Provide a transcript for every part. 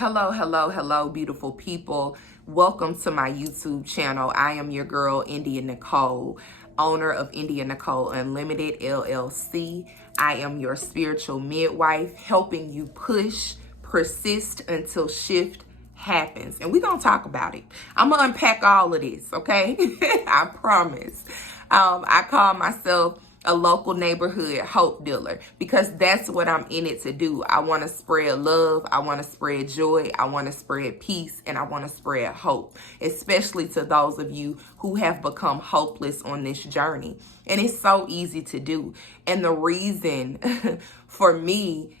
Hello, hello, hello, beautiful people. Welcome to my YouTube channel. I am your girl, India Nicole, owner of India Nicole Unlimited LLC. I am your spiritual midwife, helping you push, persist until shift happens. And we're going to talk about it. I'm going to unpack all of this, okay? I promise. I call myself a local neighborhood hope dealer because that's what I'm in it to do. I want to spread love. I want to spread joy. I want to spread peace, and I want to spread hope, especially to those of you who have become hopeless on this journey. And it's so easy to do. And the reason for me,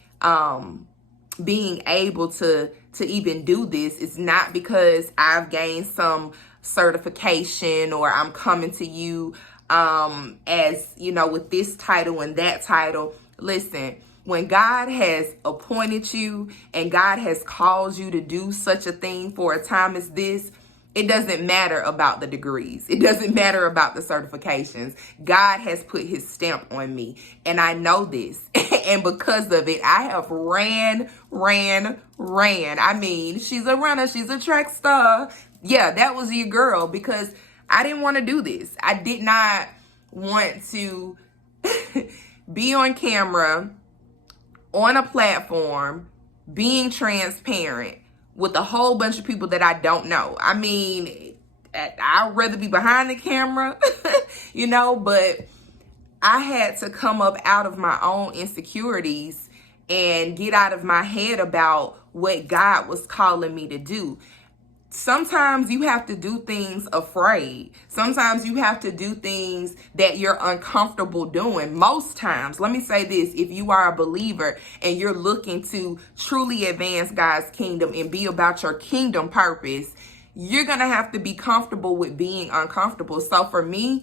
being able to even do this is not because I've gained some certification or I'm coming to you as, you know, with this title and that title. Listen, when God has appointed you and God has called you to do such a thing for a time as this, it doesn't matter about the degrees. It doesn't matter about the certifications. God has put his stamp on me, and I know this. And because of it, I have ran. I mean, she's a runner. She's a track star. Yeah, that was your girl, because I didn't want to do this. I did not want to be on camera, on a platform, being transparent with a whole bunch of people that I don't know. I mean, I'd rather be behind the camera, you know, but I had to come up out of my own insecurities and get out of my head about what God was calling me to do. Sometimes you have to do things afraid. Sometimes you have to do things that you're uncomfortable doing. Most times, let me say this, if you are a believer and you're looking to truly advance God's kingdom and be about your kingdom purpose, you're going to have to be comfortable with being uncomfortable. So for me,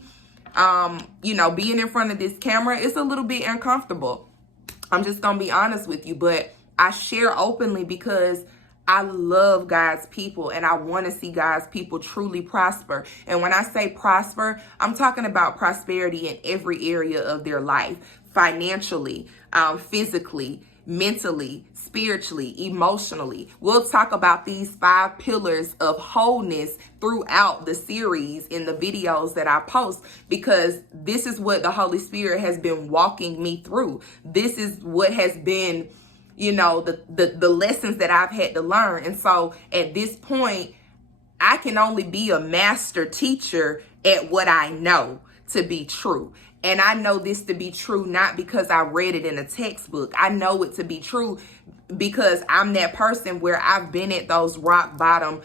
you know, being in front of this camera, it's a little bit uncomfortable. I'm just going to be honest with you, but I share openly because I love God's people and I want to see God's people truly prosper. And when I say prosper, I'm talking about prosperity in every area of their life, financially, physically, mentally, spiritually, emotionally. We'll talk about these 5 pillars of wholeness throughout the series in the videos that I post, because this is what the Holy Spirit has been walking me through. This is what has been, you know, the lessons that I've had to learn. And so at this point, I can only be a master teacher at what I know to be true. And I know this to be true not because I read it in a textbook. I know it to be true because I'm that person where I've been at those rock bottom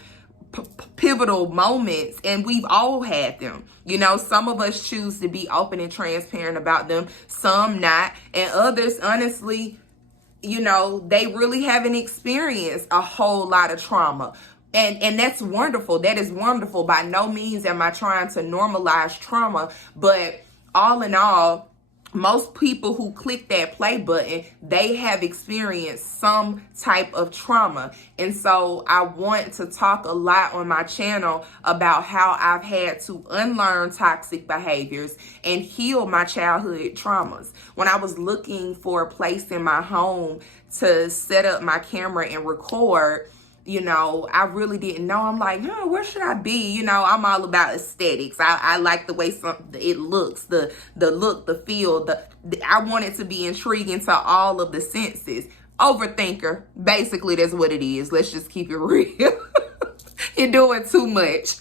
pivotal moments, and we've all had them. You know, some of us choose to be open and transparent about them, some not, and others, honestly, you know, they really haven't experienced a whole lot of trauma. And that's wonderful. That is wonderful. By no means am I trying to normalize trauma, but all in all, most people who click that play button, they have experienced some type of trauma. And so I want to talk a lot on my channel about how I've had to unlearn toxic behaviors and heal my childhood traumas. When I was looking for a place in my home to set up my camera and record, you know, I really didn't know. I'm like, where should I be? You know, I'm all about aesthetics. I like the way it looks, the look, the feel. I want it to be intriguing to all of the senses. Overthinker, basically, that's what it is. Let's just keep it real. You're doing too much.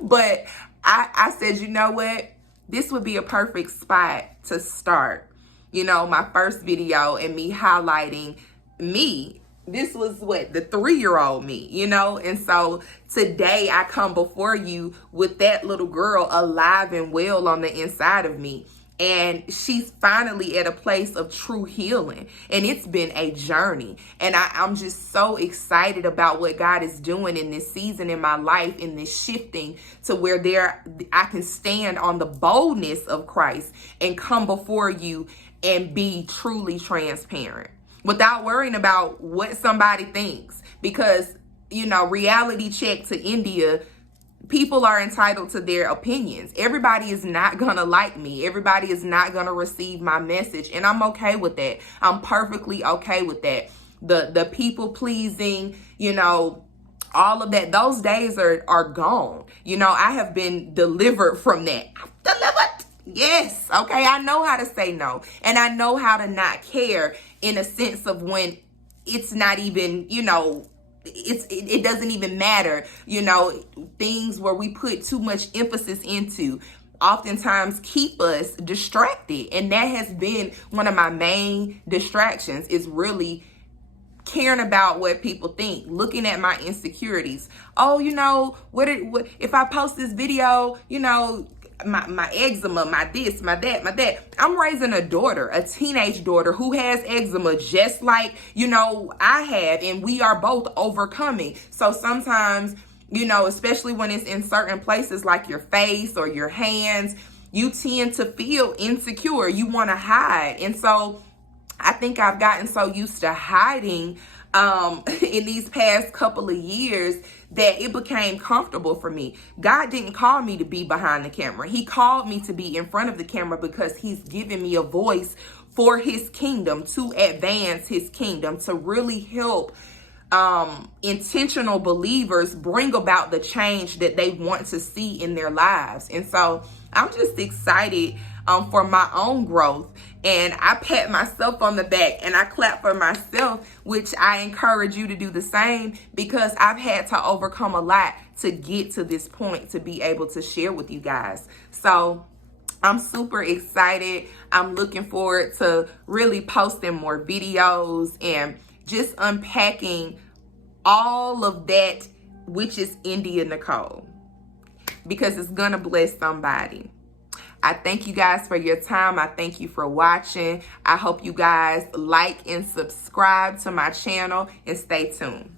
But I said, you know what? This would be a perfect spot to start. You know, my first video and me highlighting me. This was what, the 3-year-old me, you know? And so today I come before you with that little girl alive and well on the inside of me. And she's finally at a place of true healing. And it's been a journey. And I'm just so excited about what God is doing in this season in my life, in this shifting to where I can stand on the boldness of Christ and come before you and be truly transparent, without worrying about what somebody thinks. Because, you know, reality check to India, people are entitled to their opinions. Everybody is not going to like me. Everybody is not going to receive my message. And I'm okay with that. I'm perfectly okay with that. the people pleasing, all of that. Those days are gone. I have been delivered from that. Delivered. Yes. Okay. I know how to say no. And I know how to not care, in a sense of when it's not even, it doesn't even matter, things where we put too much emphasis into oftentimes keep us distracted. And that has been one of my main distractions, is really caring about what people think, looking at my insecurities. Oh, what if I post this video, my eczema, my this, my that. I'm raising a daughter, a teenage daughter who has eczema just like, I have, and we are both overcoming. So sometimes, especially when it's in certain places like your face or your hands, you tend to feel insecure. You want to hide. And so I think I've gotten so used to hiding in these past couple of years that it became comfortable for me. God didn't call me to be behind the camera. He called me to be in front of the camera because he's given me a voice for his kingdom, to advance his kingdom, to really help intentional believers bring about the change that they want to see in their lives. And so I'm just excited for my own growth, and I pat myself on the back and I clap for myself, which I encourage you to do the same, because I've had to overcome a lot to get to this point to be able to share with you guys. So I'm super excited. I'm looking forward to really posting more videos and just unpacking all of that, which is India Nicole, because it's gonna bless somebody. I thank you guys for your time. I thank you for watching. I hope you guys like and subscribe to my channel, and stay tuned.